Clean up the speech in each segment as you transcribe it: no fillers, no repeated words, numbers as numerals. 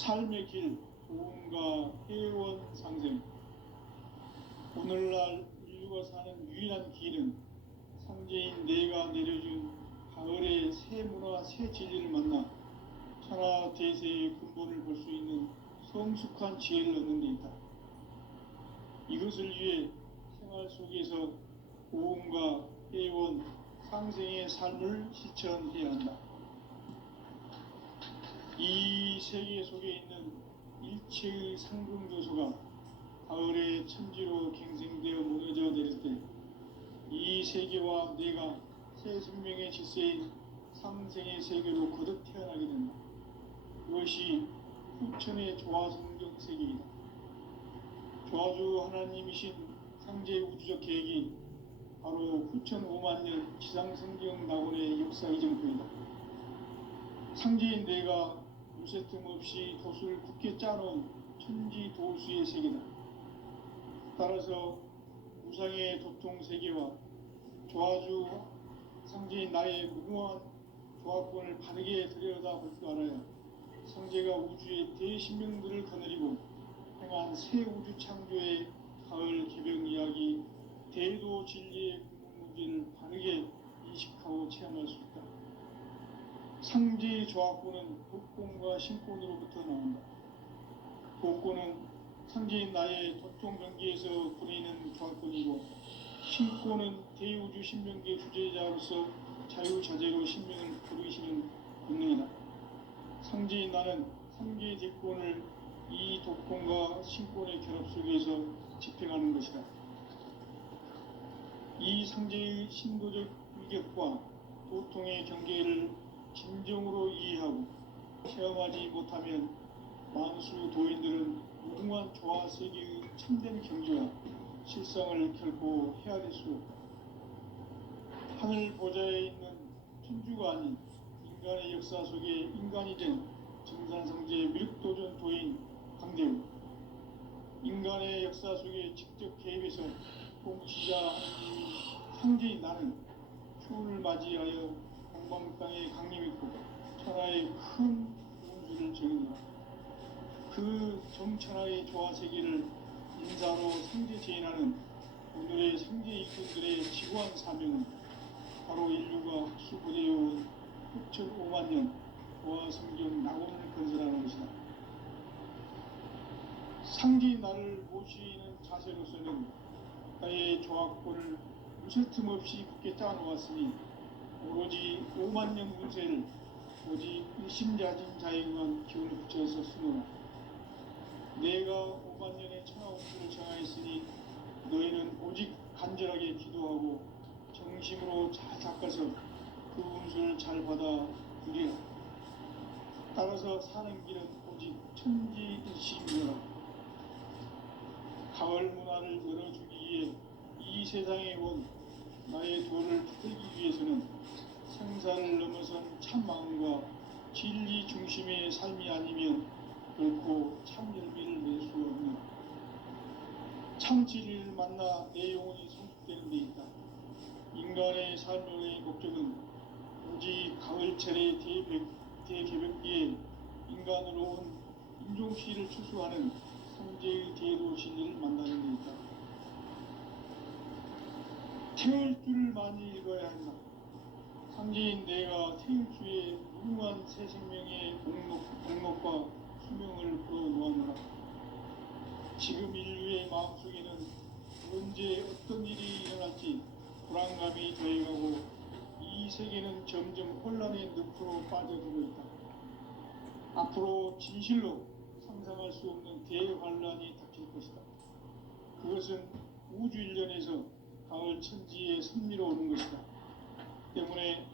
삶의 길, 고음과 회원 상생. 오늘날 인류가 사는 유일한 길은 상제인 내가 내려준 가을의 새 문화, 새 진리를 만나 천하 대세의 근본을 볼 수 있는 성숙한 지혜를 얻는 데 있다. 이것을 위해 생활 속에서 고음과 회원, 상생의 삶을 실천해야 한다. 이 세계 속에 있는 일체의 상금교소가 가을의 천지로 갱생되어 무너져 내릴 때 이 세계와 내가 새 생명의 질서인 상생의 세계로 거듭 태어나게 된다. 그것이 후천의 조화성경 세계이다. 조화주 하나님이신 상제 우주적 계획이 바로 후천 5만 년 지상성경 낙원의 역사 이정표이다. 상제인 내가 요새 틈 없이 돛을 굳게 짜놓은 천지 도수의 세계다. 따라서 우상의 도통 세계와 조화주 상제인 나의 무궁한 조화권을 바르게 들여다볼 줄 알아야 상제가 우주의 대신명들을 거느리고 행한 새 우주 창조의 가을 개벽 이야기, 대도 진리의 근본 문제를 바르게 인식하고 체험할 수 있다. 상제의 조화권은 복권과 신권으로부터 나온다. 복권은 상제인 나의 도통 경계에서 부리는 조화권이고, 신권은 대우주 신명계 주제자로서 자유자재로 신명을 부르시는 권능이다. 상제인 나는 상계의 대권을 이 도권과 신권의 결합 속에서 집행하는 것이다. 이 상제의 신도적 위격과 도통의 경계를 진정으로 이해하고 체험하지 못하면 만수 도인들은 무궁한 조화 세계의 참된 경지와 실상을 결코 헤아릴 수 없다. 하늘 보좌에 있는 천주가 아닌 인간의 역사 속에 인간이 된 정산상제 밀도전 도인 강대우, 인간의 역사 속에 직접 개입해서 통치자 하느님이 상제인 나는 추운을 맞이하여 동방 땅에 강림했고 천하의 큰 운수를 정의하라. 그 정천하의 조화 세계를 인사로 상제 제인하는 오늘의 상제 일꾼들의 지구한 사명은 바로 인류가 수부되어온 6,5만 년 조화 성경 낙원을 건설하는 것이다. 상제인 나를 모시는 자세로서는 나의 조화권을 무쇠틈 없이 굳게 짜놓았으니 오로지 5만 년 운세를 오직 일심자진 자에게만 기운을 붙여서 쓰노라. 내가 5만 년의 천하 운수를 정하였으니 너희는 오직 간절하게 기도하고 정심으로 잘 닦아서 그 운수를 잘 받아 누리라. 따라서 사는 길은 오직 천지일심이라. 가을 문화를 열어주기 위해 이 세상에 온 나의 도를 붙들기 위해서는 생사를 넘어선 참마음과 진리 중심의 삶이 아니면 결코 참 열매를 낼 수 없는 참 진리를 만나 내 영혼이 성숙되는 데 있다. 인간의 삶의 목적은 오직 가을철의 대개벽기에 인간으로 온 인종씨를 추수하는 상제의 대도 진리를 만나는 데 있다. 태울 줄을 많이 읽어야 한다. 상제인 내가 태울 주에 무궁한 새 생명의 목록과 수명을 풀어놓았노라. 지금 인류의 마음속에는 언제 어떤 일이 일어날지 불안감이 더해가고 이 세계는 점점 혼란의 늪으로 빠져들고 있다. 앞으로 진실로 상상할 수 없는 대환란이 닥칠 것이다. 그것은 우주 일련에서 가을 천지에 선미로 오는 것이다. 때문에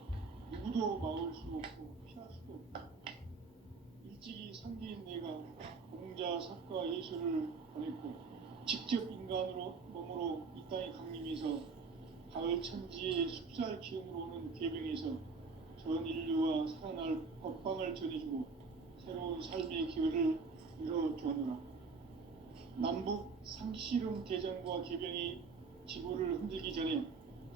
누구도 막을 수 없고 피할 수도 없다. 일찍이 상제인 내가 공자, 사과, 예수를 보냈고 직접 인간으로 몸으로 이 땅에 강림해서 가을 천지의 숲살 기운으로 오는 계병에서 전 인류와 살아날 법방을 전해주고 새로운 삶의 기회를 열어주었노라. 남북 상씨름 대전과 계병이 지구를 흔들기 전에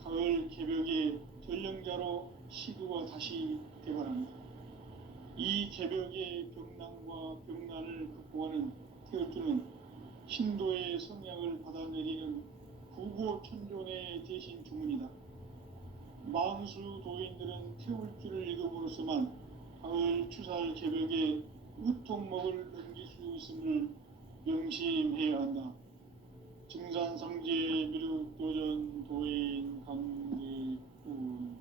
가을 개벽의 전령자로 시두가 다시 대발합니다. 이 개벽의 벽난과 벽난을 극복하는 태울주는 신도의 성량을 받아내리는 구고천존의 대신 주문이다. 만수 도인들은 태울주를 읽음으로써만 가을 추살 개벽의 우통목을 넘길 수 있음을 명심해야 한다. 증산상제 미륵도전 도인 강대군.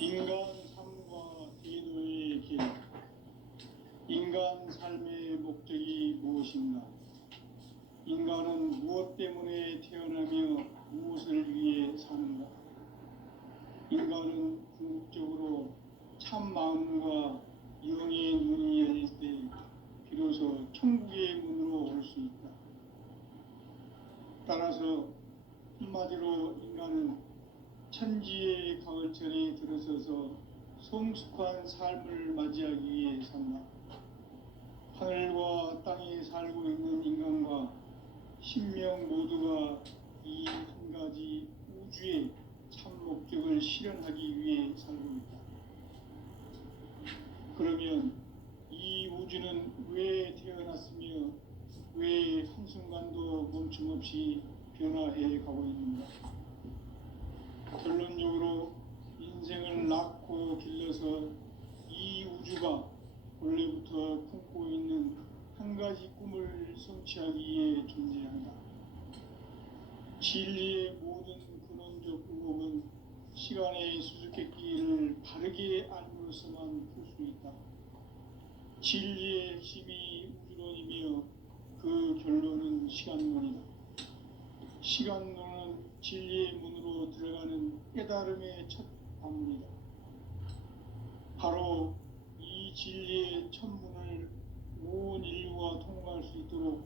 인간 삶과 대도의 길. 인간 삶의 목적이 무엇인가? 인간은 무엇 때문에 태어나며 무엇을 위해 사는가? 인간은 궁극적으로 참 마음과 영의 눈이 열릴 때 비로소 천국의 문으로 올 수 있다. 따라서 한마디로 인간은 천지의 가을철에 들어서서 성숙한 삶을 맞이하기 위해 산다. 하늘과 땅에 살고 있는 인간과 신명 모두가 이 한 가지 우주의 참 목적을 실현하기 위해 살고 있다. 그러면 이 우주는 왜 태어났으며 왜 한순간도 멈춤없이 변화해 가고 있는가? 결론적으로 인생을 낳고 길러서 이 우주가 원래부터 품고 있는 한 가지 꿈을 성취하기 위해 존재한다. 진리의 모든 근원적 의혹은 시간의 수수께끼를 바르게 알므로서만 풀 수 있다. 진리의 핵심이 우주론이며 그 결론은 시간론이다. 시간론은 진리의 문으로 들어가는 깨달음의 첫 방문이다. 바로 이 진리의 첫 문을 온 인류가 통과할 수 있도록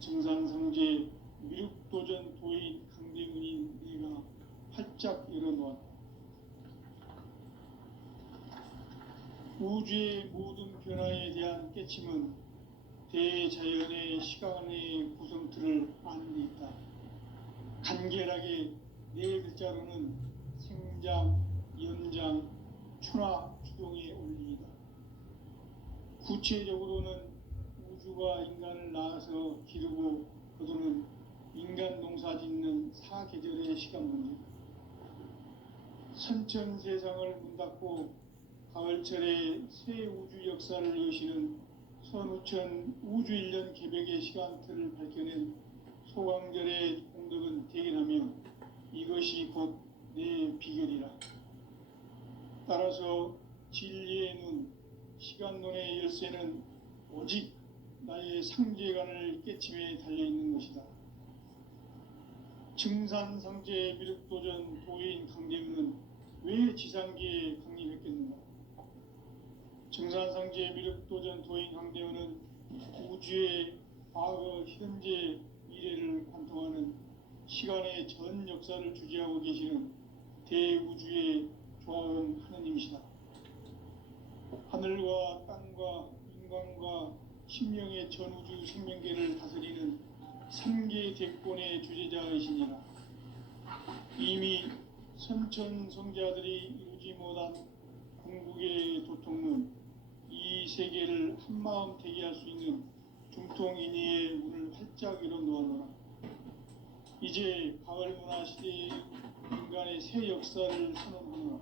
증산상제 미륵도전 도인 강대군인 내가 활짝 열어놓았다. 우주의 모든 변화에 대한 깨침은 대자연의 시간의 구성틀을 아는 데 있다. 간결하게 네 글자로는 생장, 연장, 추나 추동의 원리이다. 구체적으로는 우주가 인간을 낳아서 기르고 거두는 인간 농사 짓는 사계절의 시간 문제. 선천 세상을 문 닫고 가을철에 새 우주 역사를 여시는 선우천 우주 1년 개벽의 시간틀을 밝혀낸 소강절의 공덕은 대견하며 이것이 곧 내 비결이라. 따라서 진리의 눈, 시간론의 열쇠는 오직 나의 상제관을 깨침에 달려있는 것이다. 증산상제 미륵도전 도인 강대군은 왜 지상계에 강림했겠는가? 증산상제 미륵도전 도인 강대군은 우주의 과거, 현재, 미래를 관통하는 시간의 전 역사를 주재하고 계시는 대우주의 조화원 하느님이시다. 하늘과 땅과 인간과 신명의 전우주 생명계를 다스리는 3계 대권의 주재자이시니라. 이미 선천성자들이 이루지 못한 궁극의 도통문, 이 세계를 한마음 되게 할 수 있는 중통인의의 문을 활짝 열어놓아노라. 이제 가을 문화 시대의 인간의 새 역사를 선언하노라.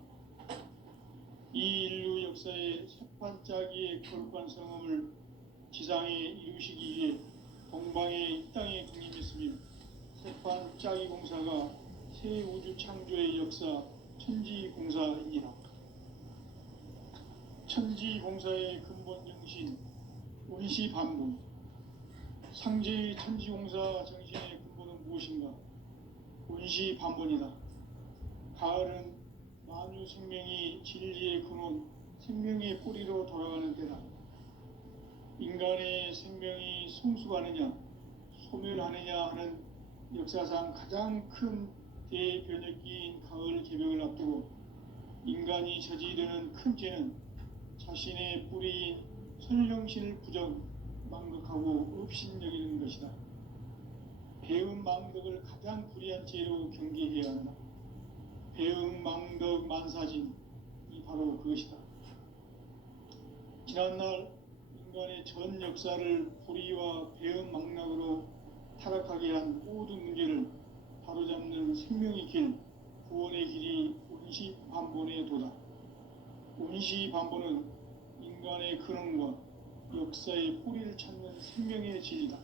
이 인류 역사의 새판짜기의 거룩한 성험을 지상에 이루시기 위해 동방의 이 땅에 강림했으며 새판짜기 공사가 새 우주 창조의 역사 천지공사이니라. 천지공사의 근본 정신 원시반복. 상제의 천지공사 정신의 근본은 무엇인가? 원시반복이다. 가을은 만유 생명이 진리의 근원, 생명의 뿌리로 돌아가는 때다. 인간의 생명이 성숙하느냐, 소멸하느냐 하는 역사상 가장 큰 대변혁기인 가을 개벽을 앞두고 인간이 저지르는 큰 죄는 자신의 뿌리인 설령신을 부정, 망극하고 업신여기는 것이다. 배은망덕을 가장 불의한 죄로 경계해야 한다. 배은망덕 만사진이 바로 그것이다. 지난날 인간의 전 역사를 불의와 배은망락으로 타락하게 한 모든 문제를 바로잡는 생명의 길, 구원의 길이 운시반본의 도다. 운시반본은 인간의 근원과 역사의 뿌리를 찾는 생명의 진리다.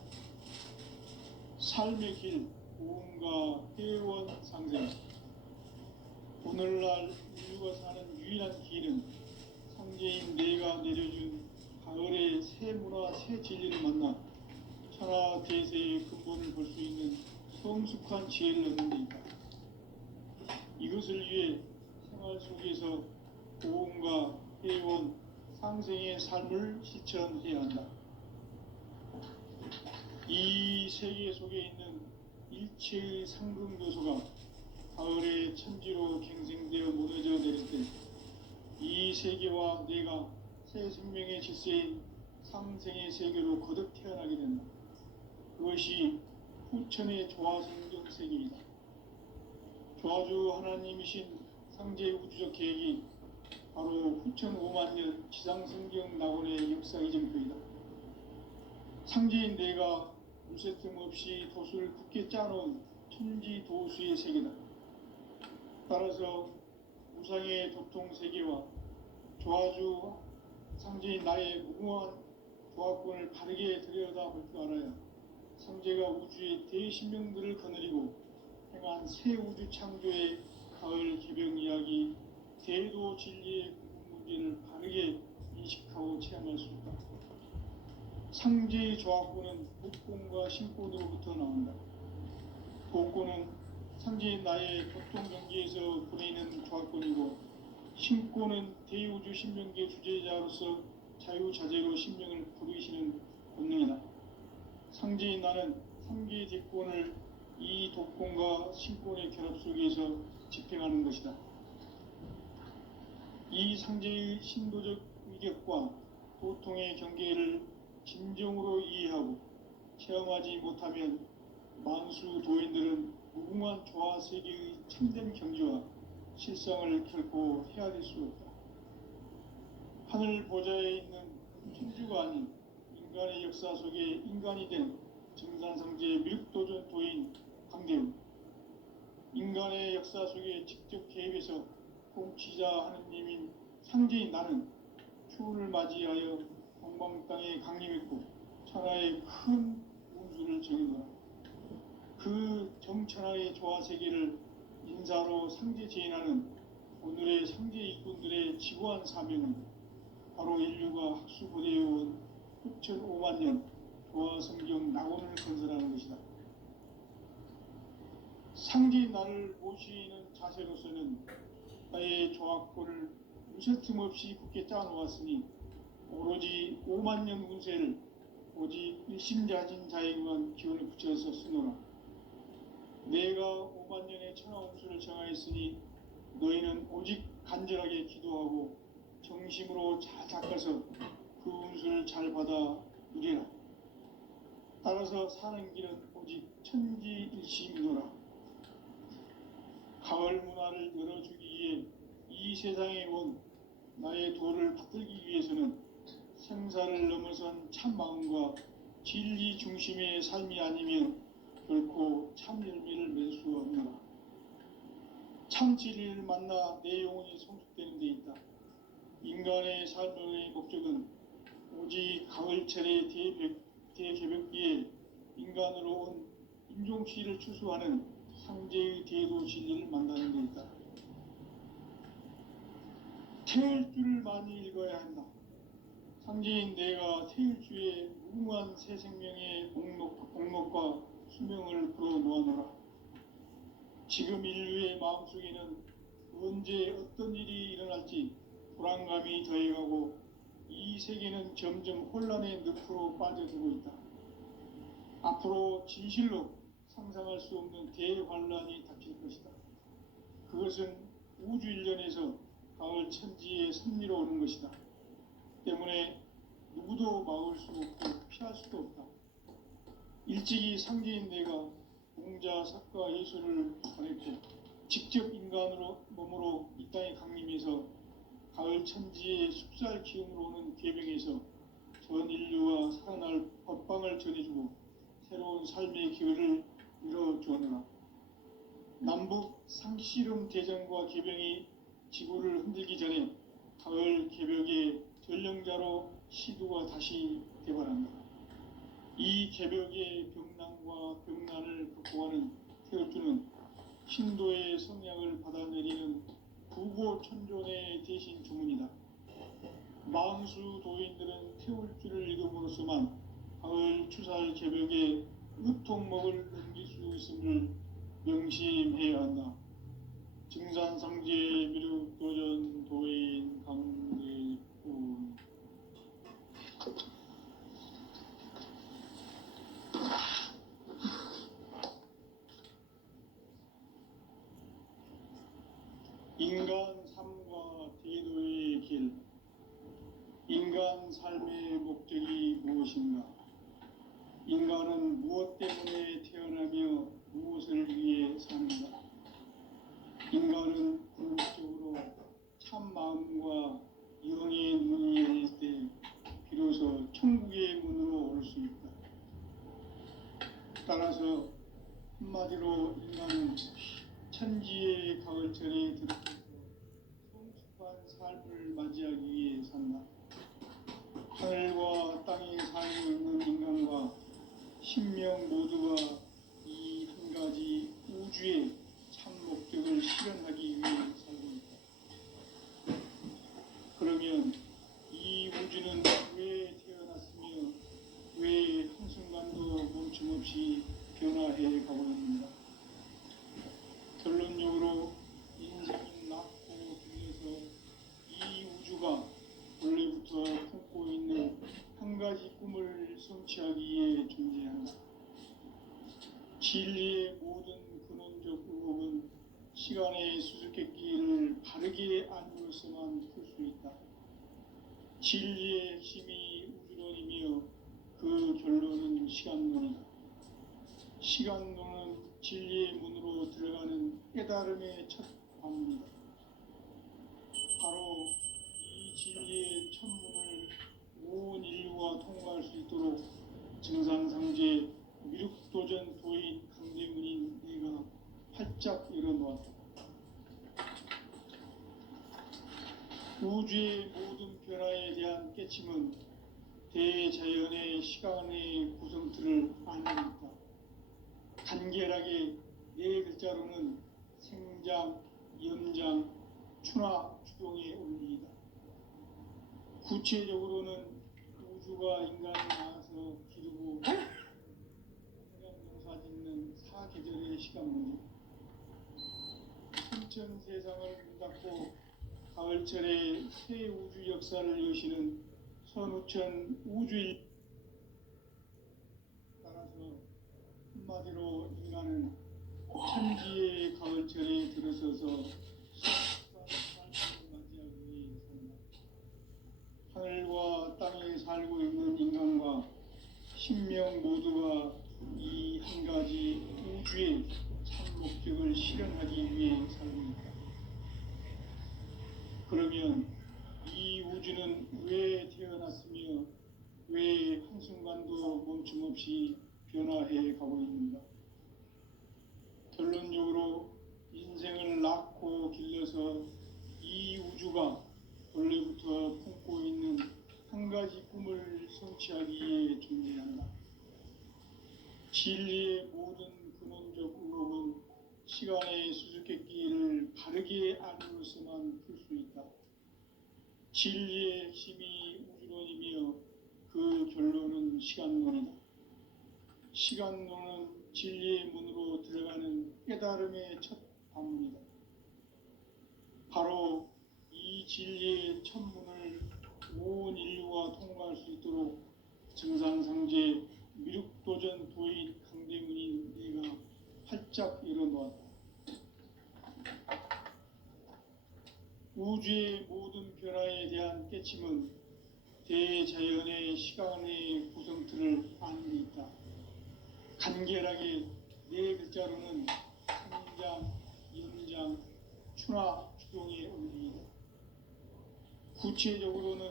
삶의 길, 고음과 회원 상생. 오늘날 인류가 사는 유일한 길은 상제인 내가 내려준 가을의 새 문화, 새 진리를 만나 천하 대세의 근본을 볼 수 있는 성숙한 지혜를 얻는 데 있다. 이것을 위해 생활 속에서 고음과 회원, 상생의 삶을 실천해야 한다. 이 세계 속에 있는 일체의 상급 요소가 가을의 천지로 갱생되어 무너져 내릴 때 이 세계와 내가 새 생명의 질서인 상생의 세계로 거듭 태어나게 된다. 그것이 후천의 조화성경 세계이다. 조화주 하나님이신 상제의 우주적 계획이 바로 후천 5만 년 지상성경 낙원의 역사 이정표이다. 상제인 내가 물새틈 없이 도수를 굳게 짜놓은 천지 도수의 세계다. 따라서 우상의 도통 세계와 조화주 상제인 나의 무궁한 조화권을 바르게 들여다볼 줄 알아야 상제가 우주의 대신명들을 거느리고 행한 새 우주 창조의 가을 개병 이야기, 대도 진리의 문제를 바르게 인식하고 체험할 수 있다. 상제의 조화권은 복권과 신권으로부터 나온다. 복권은 상제인 나의 보통 경계에서 보내는 조화권이고, 신권은 대우주 신명계 주제자로서 자유자재로 신명을 부르시는 본능이다. 상제인 나는 3개의 대권을 이 독권과 신권의 결합 속에서 집행하는 것이다. 이 상제의 신도적 위격과 도통의 경계를 진정으로 이해하고 체험하지 못하면 만수 도인들은 무궁한 조화 세계의 참된 경지와 실상을 결코 헤아릴 수 없다. 하늘 보좌에 있는 천주가 아닌 인간의 역사 속에 인간이 된 정산상제 밀도전 도인 강대훈, 인간의 역사 속에 직접 개입해서 통치자 하느님인 상제인 나는 추운을 맞이하여 동방 땅에 강림했고 천하의 큰 운수를 정해놓아 그 정천하의 조화세계를 인사로 상제 제인하는 오늘의 상제 일꾼들의 지고한 사명은 바로 인류가 학수고대해온 후천 5만 년 조화성경 낙원을 건설하는 것이다. 상제인 나를 모시는 자세로서는 나의 조화권을 무쇠틈 없이 굳게 짜놓았으니 오로지 5만 년 운세를 오직 일심자진 자에게만 기원을 붙여서 쓰노라. 내가 5만 년의 천하 운수를 정하였으니 너희는 오직 간절하게 기도하고 정심으로 잘 닦아서 그 운수를 잘 받아 누리라. 따라서 사는 길은 오직 천지일심이노라. 가을 문화를 열어주기 위해 이 세상에 온 나의 도를 받들기 위해서는 생사를 넘어선 참 마음과 진리 중심의 삶이 아니면 결코 참 열매를 맺을 수 없노라. 참 진리를 만나 내 영혼이 성숙되는 데 있다. 인간의 삶의 목적은 오직 가을철의 대개벽기에 인간으로 온 인종시를 추수하는 상제의 대도 진리를 만나는 데 있다. 태일주를 많이 읽어야 한다. 상제인 내가 태일주의 무궁한 새 생명의 목록과 수명을 풀어놓아노라. 지금 인류의 마음속에는 언제 어떤 일이 일어날지 불안감이 더해가고 이 세계는 점점 혼란의 늪으로 빠져들고 있다. 앞으로 진실로 상상할 수 없는 대환란이 닥칠 것이다. 그것은 우주 일련에서 가을 천지의 섭리로 오는 것이다. 때문에 누구도 막을 수 없고 피할 수도 없다. 일찍이 상제인 내가 공자, 사과, 예술을 가렸고 직접 인간으로 몸으로 이 땅에 강림해서 가을 천지의 숙살 기운으로 오는 괴병에서 전 인류와 살아날 법방을 전해주고 새로운 삶의 기회를 열어주었노라. 남북 상씨름 대전과 개병이 지구를 흔들기 전에 가을 개벽의 전령자로 시두가 다시 대발한다. 이 개벽의 병난과 병난을 극복하는 태울주는 신도의 성향을 받아내리는 부고천존의 대신 주문이다. 만수 도인들은 태울주를 읽음으로써만 가을 추살 개벽의 으통목을 넘길 수 있음을 명심해야 한다. 증산상제 미륵도전 도인 강대훈. 인간 삶과 대도의 길. 인간 삶의 목적이 무엇인가? 인간은 무엇 때문에 태어나며 무엇을 위해 사는가? 인간은 궁극적으로 참 마음과 영의 문이 열릴 때 비로소 천국의 문으로 올 수 있다. 따라서 한마디로 인간은 천지의 가을철에 들어서서 성숙한 삶을 맞이하기 위해 산다. 하늘과 땅에 살고 있는 인간과 신명 모두가 이 한 가지 우주의 참 목적을 실현하기 위해 살고 있다. 그러면 이 우주는 왜 태어났으며 왜 한순간도 멈춤없이 변화해 가고 있는가? 결론적으로 인생은 낮고 길어서 이 우주가 원래부터 품고 있는 한 가지 꿈을 성취하기 위해 존재한다. 진리의 모든 근원적 의혹은 시간의 수수께끼를 바르게 알므로서만 풀 수 있다. 진리의 핵심이 우주론이며 그 결론은 시간론이다. 시간론은 진리의 문으로 들어가는 깨달음의 첫 방문이다. 바로 이 진리의 첫 문을 온 인류가 통과할 수 있도록 증산상제 미륵도전 도인 강대문인 내가 활짝 열어놓았다. 우주의 모든 변화에 대한 깨침은 대자연의 시간의 구성틀을 아는 있다. 간결하게 네 글자로는 생장, 연장, 추나 추동의 원리이다. 구체적으로는 우주가 인간을 낳아서 기르고 농사 짓는 사계절의 시간 문제, 천천 세상을 문 닫고 가을철에 새 우주 역사를 여시는 선우천 우주일. 따라서 한마디로 인간은 천지의 가을철에 들어서서 성숙한 삶을 맞이하기 위해 산다. 하늘과 땅에 살고 있는 인간과 신명 모두가 이 한 가지 우주의 참 목적을 실현하기 위해 살고 있다. 그러면 이 우주는 왜 태어났으며 왜 한순간도 멈춤없이 변화해 가고 있는가? 결론적으로 인생을 낳고 길러서 이 우주가 원래부터 품고 있는 한 가지 꿈을 성취하기 위해 존재한다. 진리의 모든 근원적 의혹은 시간의 수수께끼를 바르게 알므로써만 풀 수 있다. 진리의 핵심이 우주론이며 그 결론은 시간론이다. 시간론은 진리의 문으로 들어가는 깨달음의 첫 방문이다. 바로 이 진리의 첫 문을 온 인류가 통과할 수 있도록 증산상제 미륵도전 도인 강대문인 내가 활짝 열어놓았다. 우주의 모든 변화에 대한 깨침은 대자연의 시간의 구성틀을 아는 데 있다. 간결하게 네 글자 글자로는 성장, 연장, 추나 추동의 의미입니다. 구체적으로는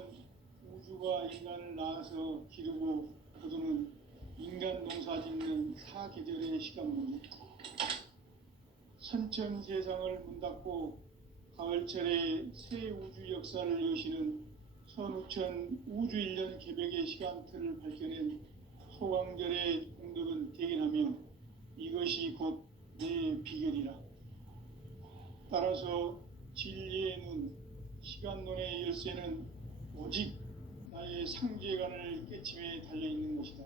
우주가 인간을 낳아서 기르고 거두는 인간 농사 짓는 사계절의 시간입니다. 선천 세상을 문 닫고 가을철에 새 우주 역사를 여시는 선우천 우주 1년 개벽의 시간틀을 밝혀낸 소강절의 공덕은 대견하며 이것이 곧 내 비결이라. 따라서 진리의 눈, 시간론의 열쇠는 오직 나의 상제관을 깨침에 달려있는 것이다.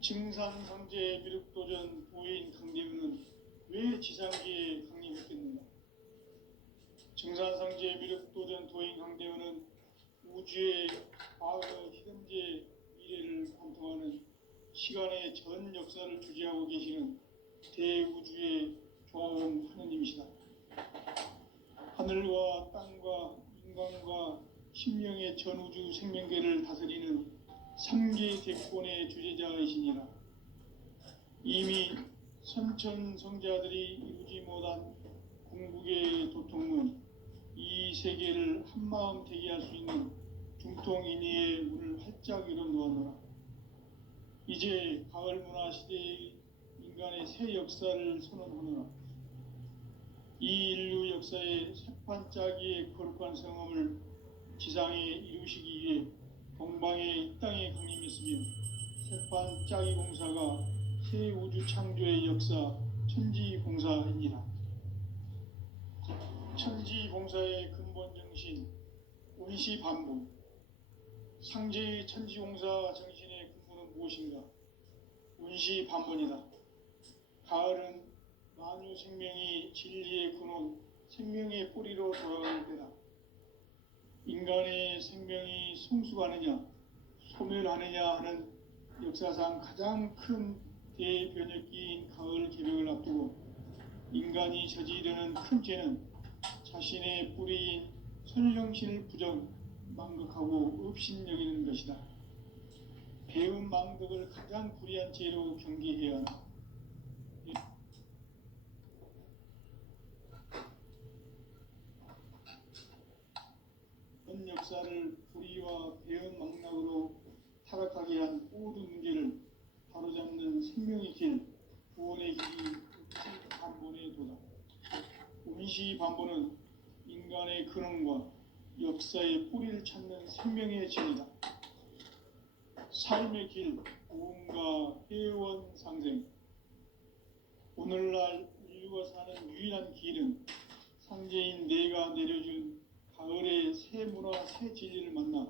증산상제 미륵도전 도인 강대우는 왜 지상기에 강림했겠는가? 증산상제 미륵도전 도인 강대우는 우주의 과거, 현재, 미래를 관통하는 시간의 전 역사를 주재하고 계시는 대우주의 조화원 하느님이시다. 하늘과 땅과 인간과 심령의 전우주 생명계를 다스리는 삼계 대권의 주제자이시니라. 이미 선천성자들이 이루지 못한 궁극의 도통은 이 세계를 한마음 되게 할 수 있는 중통인의의 문을 활짝 열어놓았노라. 이제 가을 문화 시대의 인간의 새 역사를 선언하노라. 이 인류 역사의 새판짜기의 거룩한 성함을 지상에 이루시기 위해 동방의 이 땅에 강림했으며 새판짜기 공사가 새 우주 창조의 역사 천지봉사입니다. 천지봉사의 근본 정신 운시반복. 상제의 천지공사 정신의 근본은 무엇인가? 운시반복이다. 가을은 만유 생명이 진리의 근원, 생명의 뿌리로 돌아갈 때다. 인간의 생명이 성숙하느냐, 소멸하느냐 하는 역사상 가장 큰 대변혁기인 가을 개벽을 앞두고 인간이 저지르는 큰 죄는 자신의 뿌리인 선령신을 부정, 망극하고 업신여기는 것이다. 배운 망덕을 가장 불의한 죄로 경계해야 한다. 전 역사를 불의와 배은 망락으로 타락하게 한 모든 문제를 바로잡는 생명의 길, 구원의 길이 운시반본의 도다. 운시반본은 인간의 근원과 역사의 뿌리를 찾는 생명의 진이다. 삶의 길, 고음과 회원 상생. 오늘날 인류가 사는 유일한 길은 상제인 내가 내려준 가을의 새 문화, 새 진리를 만나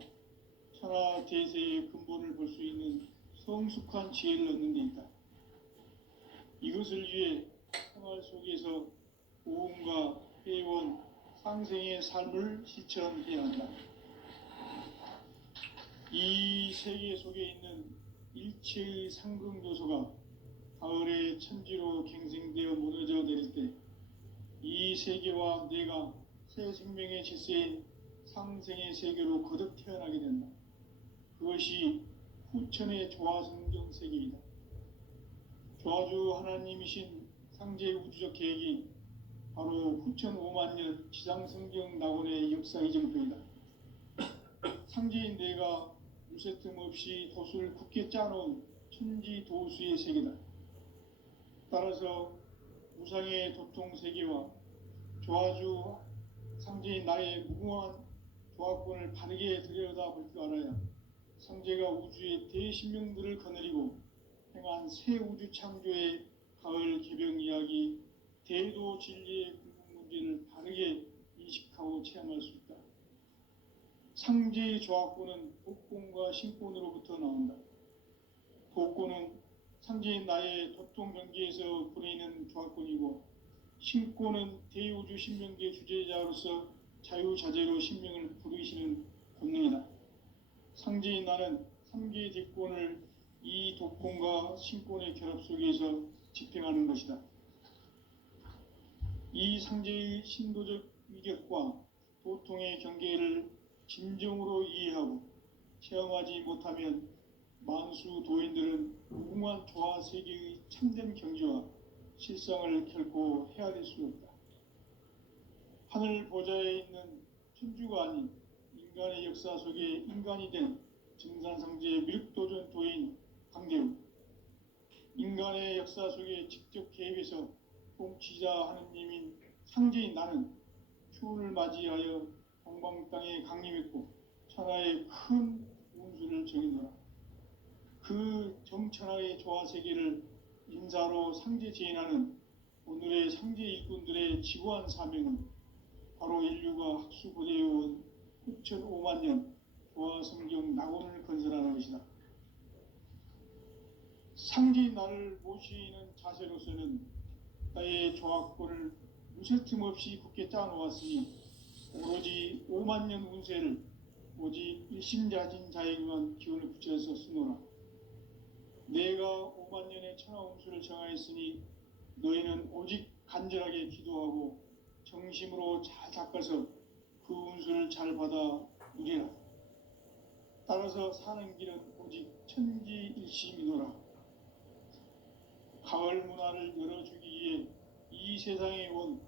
천하 대세의 근본을 볼 수 있는 성숙한 지혜를 얻는 데 있다. 이것을 위해 생활 속에서 고음과 회원, 상생의 삶을 실천해야 한다. 이 세계 속에 있는 일체의 상승도소가 가을의 천지로 갱생되어 무너져 내릴 때 이 세계와 내가 새 생명의 질서인 상생의 세계로 거듭 태어나게 된다. 그것이 후천의 조화성경 세계이다. 조화주 하나님이신 상제 우주적 계획이 바로 후천 5만 년 지상성경 낙원의 역사 이정표이다. 상제인 내가 무쇠틈 없이 도수를 굳게 짜놓은 천지 도수의 세계다. 따라서 무상의 도통 세계와 조화주 상제인 나의 무궁한 조화권을 바르게 들여다볼 줄 알아야 상제가 우주의 대신명들을 거느리고 행한 새 우주 창조의 가을 개병 이야기, 대도 진리의 궁극 문제를 바르게 인식하고 체험할 수 있다. 상제의 조화권은 복권과 신권으로부터 나온다. 복권은 상제인 나의 도통 경계에서 부리는 조화권이고, 신권은 대우주 신명계 주제자로서 자유자재로 신명을 부르시는 권능이다. 상제인 나는 3개의 대권을 이 도권과 신권의 결합 속에서 집행하는 것이다. 이 상제의 신도적 위격과 도통의 경계를 진정으로 이해하고 체험하지 못하면 만수 도인들은 무궁한 조화 세계의 참된 경지와 실상을 결코 헤아릴 수 없다. 하늘 보좌에 있는 천주가 아닌 인간의 역사 속에 인간이 된 증산상제 미륵도전 도인 강대우, 인간의 역사 속에 직접 개입해서 통치자 하느님인 상제인 나는 추운을 맞이하여 동방 땅에 강림했고 천하의 큰 운수를 정해노라. 그 정천하의 조화 세계를 인사로 상제 제인하는 오늘의 상제 일꾼들의 지고한 사명은 바로 인류가 학수고대해온 6,500만 년 조화 성경 낙원을 건설하는 것이다. 상제인 나를 모시는 자세로서는 나의 조화권을 무쇠틈 없이 굳게 짜놓았으니 오로지 5만 년 운세를 오직 일심자진 자에게만 기운을 붙여서 쓰노라. 내가 5만 년의 천하 운수를 정하였으니 너희는 오직 간절하게 기도하고 정심으로 잘 닦아서 그 운수를 잘 받아 누리라. 따라서 사는 길은 오직 천지일심이노라. 가을 문화를 열어주기 위해 이 세상에 온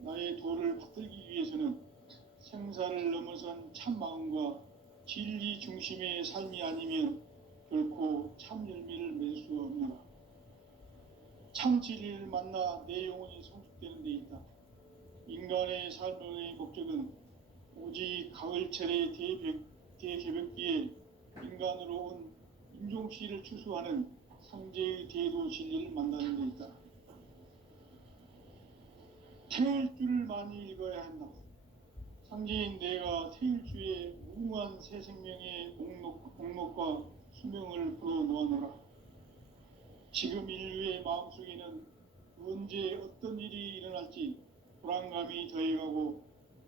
나의 도를 받들기 위해서는 생사를 넘어선 참 마음과 진리 중심의 삶이 아니면 결코 참 열매를 맺을 수 없노라. 참 진리를 만나 내 영혼이 성숙되는 데 있다. 인간의 삶의 목적은 오직 가을철의 대개벽기에 인간으로 온 인종씨를 추수하는 상제의 대도 진리를 만나는 데 있다. 태일주를 많이 읽어야 한다. 상제인 내가 태일주의 무궁한 새 생명의 목록과 수명을 풀어놓아노라. 지금 인류의 마음속에는 언제 어떤 일이 일어날지 불안감이 더해가고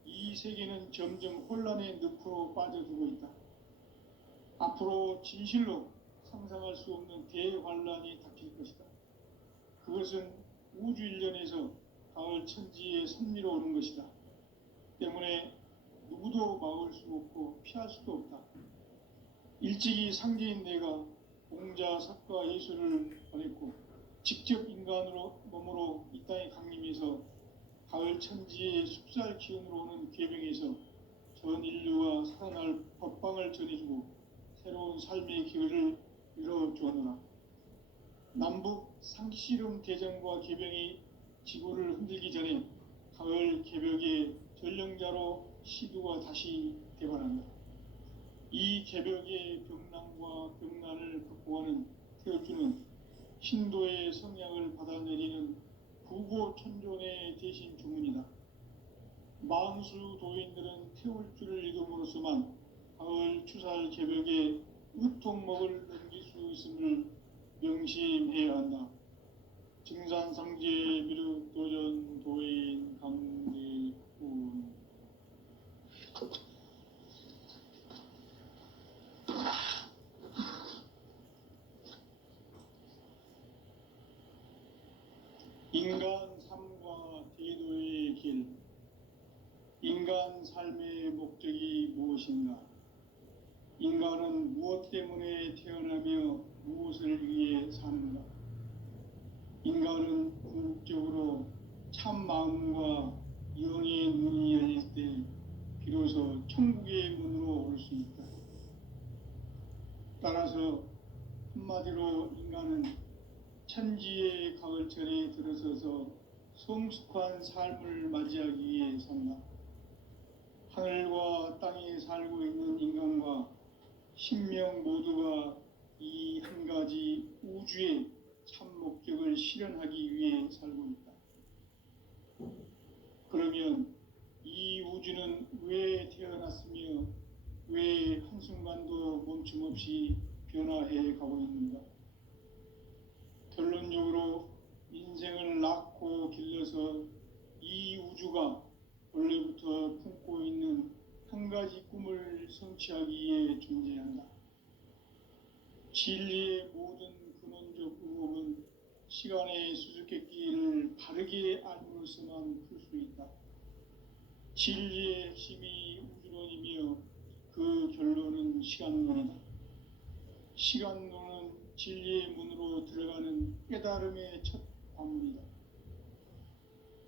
이 세계는 점점 혼란의 늪으로 빠져들고 있다. 앞으로 진실로 상상할 수 없는 대환란이 닥칠 것이다. 그것은 우주 일련에서 가을 천지의 섭리로 오는 것이다. 때문에 누구도 막을 수 없고 피할 수도 없다. 일찍이 상제인 내가 공자, 석가, 예수를 보냈고 직접 인간으로 몸으로 이 땅에 강림해서 가을 천지의 숲살 기운으로 오는 궤병에서 전 인류가 살아날 법방을 전해주고 새로운 삶의 기회를 열어주었노라. 남북 상씨름 대전과 궤병이 지구를 흔들기 전에 가을 개벽의 전령자로 시두가 다시 대발한다. 이 개벽의 병난과 병난을 극복하는 태어주는 신도의 성향을 받아내리는 구고천존의 대신 주문이다. 만수 도인들은 태울주를 읽음으로써만 가을 추살 개벽의 으통목을 넘길 수 있음을 명심해야 한다. 증산상제 미륵도전 도인 강대훈. 인간 삶과 대도의 길. 인간 삶의 목적이 무엇인가? 인간은 무엇 때문에 태어나며 무엇을 위해 사는가? 인간은 궁극적으로 참 마음과 영의 문이 열릴 때 비로소 천국의 문으로 올 수 있다. 따라서 한마디로 인간은 천지의 가을철에 들어서서 성숙한 삶을 맞이하기 위해 산다. 하늘과 땅에 살고 있는 인간과 신명 모두가 이 한 가지 우주의 참 목적을 실현하기 위해 살고 있다. 그러면 이 우주는 왜 태어났으며 왜 한순간도 멈춤 없이 변화해 가고 있는가? 결론적으로 인생을 낳고 길러서 이 우주가 원래부터 품고 있는 한 가지 꿈을 성취하기 위해 존재한다. 진리의 모든 근원적 의혹은 시간의 수수께끼를 바르게 알므로서만 풀 수 있다. 진리의 핵심이 우주론이며 그 결론은 시간론이다. 시간론은 진리의 문으로 들어가는 깨달음의 첫 관문이다.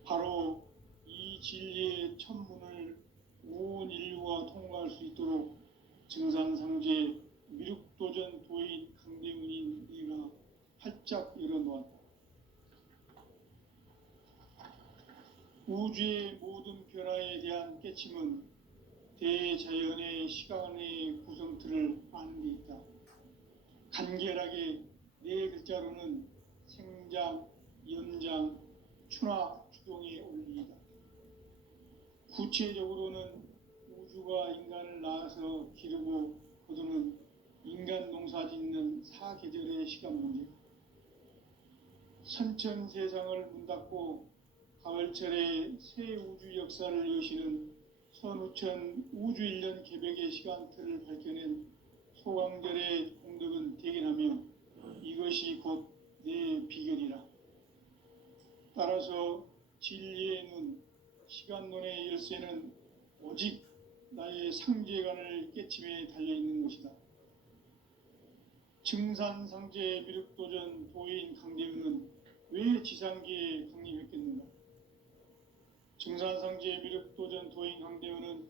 바로 이 진리의 첫 문을 온 인류가 통과할 수 있도록 증산상제 미륵도전 도인 강대문인 네가 활짝 열어놓았다. 우주의 모든 변화에 대한 깨침은 대자연의 시간의 구성틀을 아는 데 있다. 간결하게 네 글자로는 생장, 연장, 추나 추동의 원리이다. 구체적으로는 우주가 인간을 낳아서 기르고 거두는 인간 농사 짓는 사계절의 시간 문제, 선천 세상을 문 닫고 가을철에 새 우주 역사를 여시는 선우천 우주 1년 개벽의 시간틀을 밝혀낸 소강절의 공덕은 대견하며 이것이 곧 내 비결이라. 따라서 진리의 눈, 시간론의 열쇠는 오직 나의 상제관을 깨침에 달려있는 것이다. 증산상제 미륵도전 도인 강대문은 왜 지상계에 강림했겠는가? 증산상제 미륵도전 도인 강대문은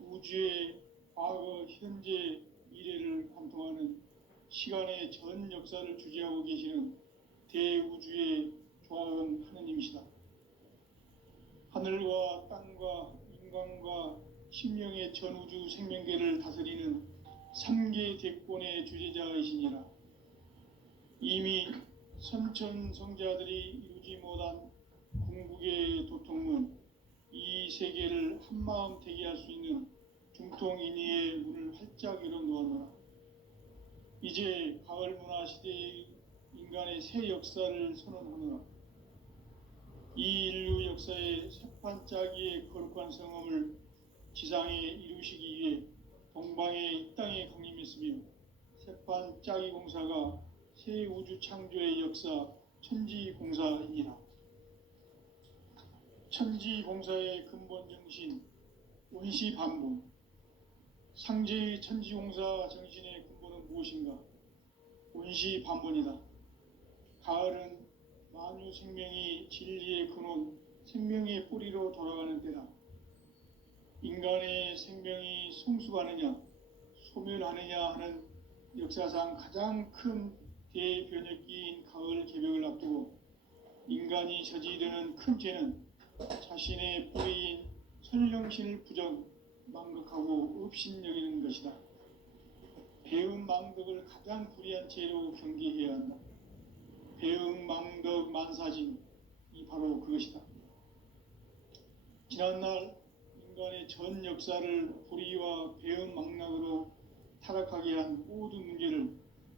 우주의 과거, 현재, 미래를 관통하는 시간의 전 역사를 주재하고 계시는 대우주의 조화원 하느님이시다. 하늘과 땅과 인간과 심령의 전우주 생명계를 다스리는 삼계 대권의 주재자이시니라. 이미 선천성자들이 이루지 못한 궁극의 도통문, 이 세계를 한마음 되게 할 수 있는 중통인의의 문을 활짝 열어놓아노라. 이제 가을 문화 시대의 인간의 새 역사를 선언하노라. 이 인류 역사의 새판짜기의 거룩한 성험을 지상에 이루시기 위해 동방의 이 땅에 강림했으며 새판짜기 공사가 새 우주 창조의 역사 천지공사이니라. 천지공사의 근본 정신 원시반복, 상제의 천지공사 정신의 근본은 무엇인가? 원시반복이다. 가을은 만유 생명이 진리의 근원, 생명의 뿌리로 돌아가는 때다. 인간의 생명이 성숙하느냐, 소멸하느냐 하는 역사상 가장 큰 대변혁기인 가을 개벽을 앞두고 인간이 저지르는 큰 죄는 자신의 뿌리인 선령신을 부정, 망극하고 업신여기는 것이다. 배음 망덕을 가장 불의한 죄로 경계해야 한다. 배음 망덕 만사진이 바로 그것이다. 지난날 인간의 전 역사를 불의와 배음 망락으로 타락하게 한 모든 문제를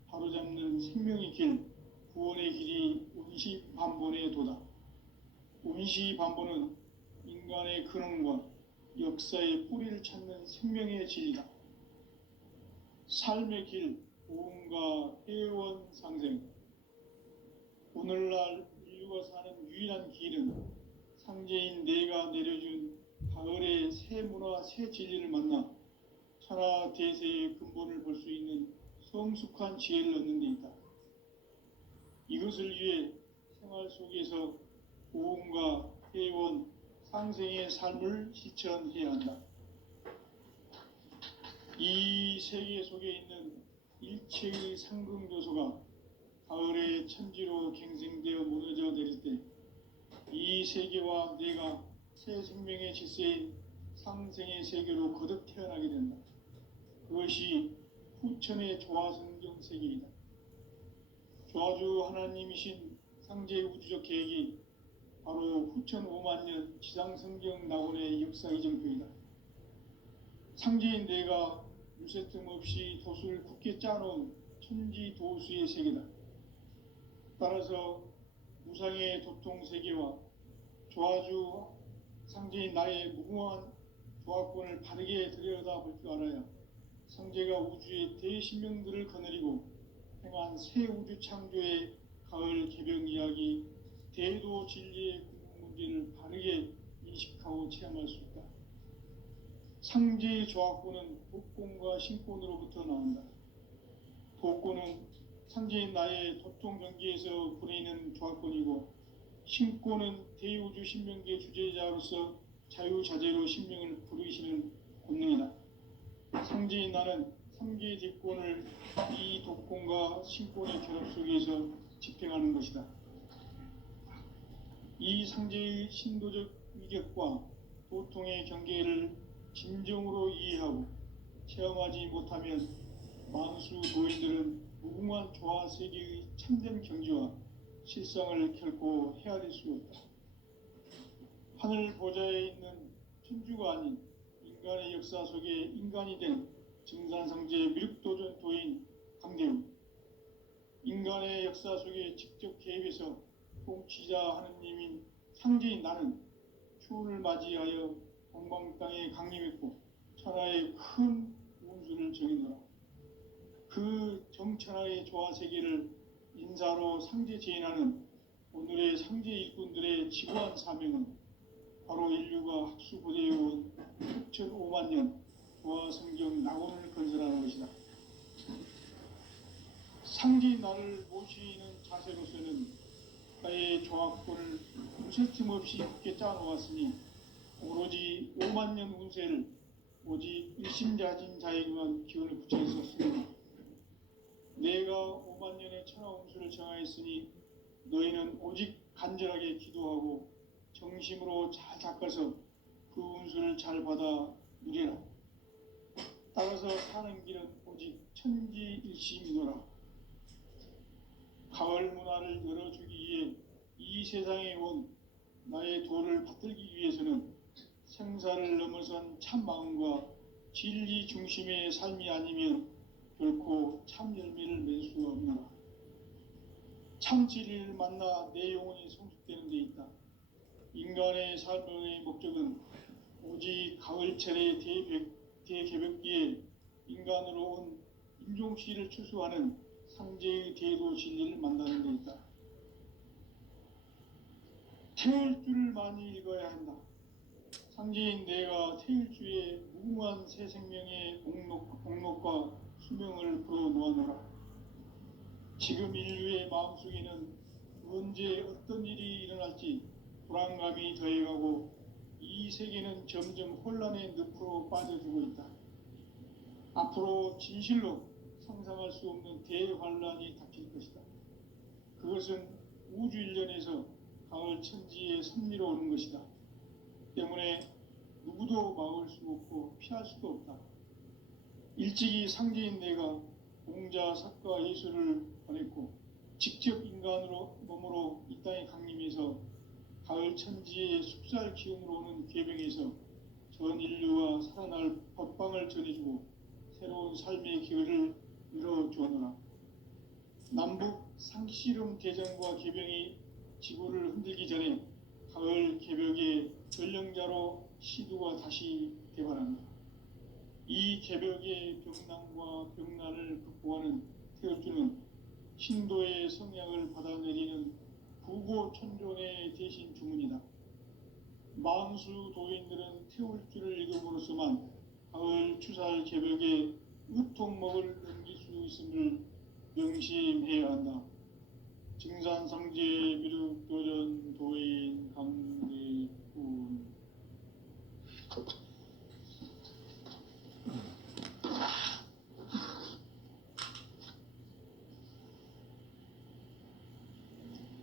바로잡는 생명의 길, 구원의 길이 원시반본의 도다. 원시반본은 인간의 근원과 역사의 뿌리를 찾는 생명의 진리다. 삶의 길, 보험과 회원 상생. 오늘날 인류가 사는 유일한 길은 상제인 내가 내려준 가을의 새 문화, 새 진리를 만나 천하 대세의 근본을 볼 수 있는 성숙한 지혜를 얻는 데 있다. 이것을 위해 생활 속에서 보험과 회원, 상생의 삶을 실천해야 한다. 이 세계 속에 있는 일체의 상승조소가 가을의 천지로 갱생되어 무너져 내릴 때 이 세계와 내가 새 생명의 질서인 상생의 세계로 거듭 태어나게 된다. 그것이 후천의 조화성경 세계이다. 조화주 하나님이신 상제 우주적 계획이 바로 후천 5만 년 지상성경 낙원의 역사 이정표이다. 상제인 내가 유세 틈 없이 도수를 굳게 짜놓은 천지 도수의 세계다. 따라서 무상의 도통 세계와 조화주 상제인 나의 무궁한 조화권을 바르게 들여다볼 줄 알아야 상제가 우주의 대신명들을 거느리고 행한 새 우주 창조의 가을 개벽 이야기, 대도 진리의 궁극 문제를 바르게 인식하고 체험할 수 있다. 상제의 조화권은 복공과 신권으로부터 나온다. 복고는 상제인 나의 도통 경기에서 보내는 조합권이고, 신고는 대우주 신명기의 주제자로서 자유자재로 신명을 부르시는 권능이다. 상제인 나는 3개의 뒷권을 이 독권과 신권의 결합 속에서 집행하는 것이다. 이 상제의 신도적 위격과 도통의 경계를 진정으로 이해하고 체험하지 못하면 만수 도인들은 무궁한 조화 세계의 참된 경지와 실상을 결코 헤아릴 수 없다. 하늘 보좌에 있는 천주가 아닌 인간의 역사 속에 인간이 된 증산상제 미륵도전 도인 강대우, 인간의 역사 속에 직접 개입해서 통치자 하느님인 상제인 나는 추운을 맞이하여 동방 땅에 강림했고 천하의 큰 운수를 정해놓아 그 정천하의 조화세계를 인사로 상제 제인하는 오늘의 상제 일꾼들의 지구한 사명은 바로 인류가 학수고대해온 6,500만 년 조화성경 낙원을 건설하는 것이다. 상제인 나를 모시는 자세로서는 나의 조합권을 무쇠 틈없이 굳게 짜놓았으니 오로지 5만 년 운세를 오직 일심자진 자에게만 기운을 붙여 있었으니 내가 5만 년의 천하 운수를 정하였으니 너희는 오직 간절하게 기도하고 정심으로 잘 닦아서 그 운수를 잘 받아 누리라. 따라서 사는 길은 오직 천지일심이노라. 가을 문화를 열어주기 위해 이 세상에 온 나의 도를 받들기 위해서는 생사를 넘어선 참 마음과 진리 중심의 삶이 아니면 결코 참 열매를 맺을 수 없노라. 참 진리를 만나 내 영혼이 성숙되는 데 있다. 인간의 삶의 목적은 오직 가을철의 대개벽기에 인간으로 온 인종시를 추수하는 상제의 대도 진리를 만나는 데 있다. 태일주를 많이 읽어야 한다. 상제인 내가 태일주의 무궁한 새 생명의 목록과 수명을 풀어놓아노라. 지금 인류의 마음속에는 언제 어떤 일이 일어날지 불안감이 더해가고 이 세계는 점점 혼란의 늪으로 빠져들고 있다. 앞으로 진실로 상상할 수 없는 대환란이 닥칠 것이다. 그것은 우주 일련에서 가을 천지의 섭리로 오는 것이다. 때문에 누구도 막을 수 없고 피할 수도 없다. 일찍이 상제인 내가 공자, 석가, 예수를 보냈고 직접 인간으로 몸으로 이 땅에 강림해서 가을 천지의 숙살 기운으로 오는 괴병에서 전 인류가 살아날 법방을 전해주고 새로운 삶의 기회를 열어주었노라. 남북 상씨름 대전과 개병이 지구를 흔들기 전에 가을 개벽의 전령자로 시두가 다시 대발한다. 이 개벽의 병난과 병난을 극복하는 태울주는 신도의 성향을 받아내리는 부고천존의 대신 주문이다. 만수 도인들은 태울주를 읽음으로써만 가을 추살 개벽의 의통목을 넘길 수 있음을 명심해야 한다. 증산상제 미륵도전 도인 강대훈.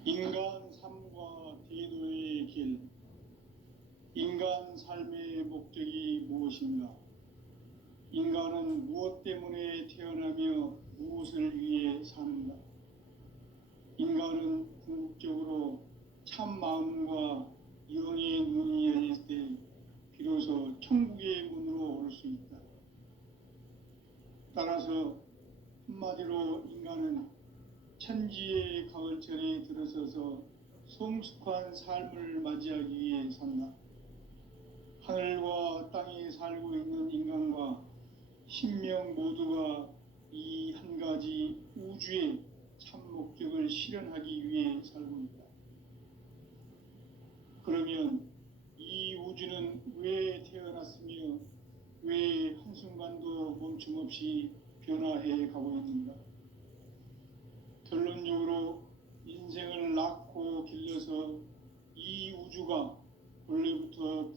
인간 삶과 대도의 길. 인간 삶의 목적이 무엇인가? 인간은 무엇 때문에 태어나며 무엇을 위해 사는가? 인간은 궁극적으로 참 마음과 영의 눈이 열릴 때 비로소 천국의 문으로 올 수 있다. 따라서 한마디로 인간은 천지의 가을철에 들어서서 성숙한 삶을 맞이하기 위해 산다. 하늘과 땅에 살고 있는 인간과 신명 모두가 이 한 가지 우주의 참 목적을 실현하기 위해 살고 있다. 그러면 이 우주는 왜 태어났으며 왜 한순간도 멈춤없이 변화해 가고 있는가? 결론적으로 인생을 낳고 길러서 이 우주가 원래부터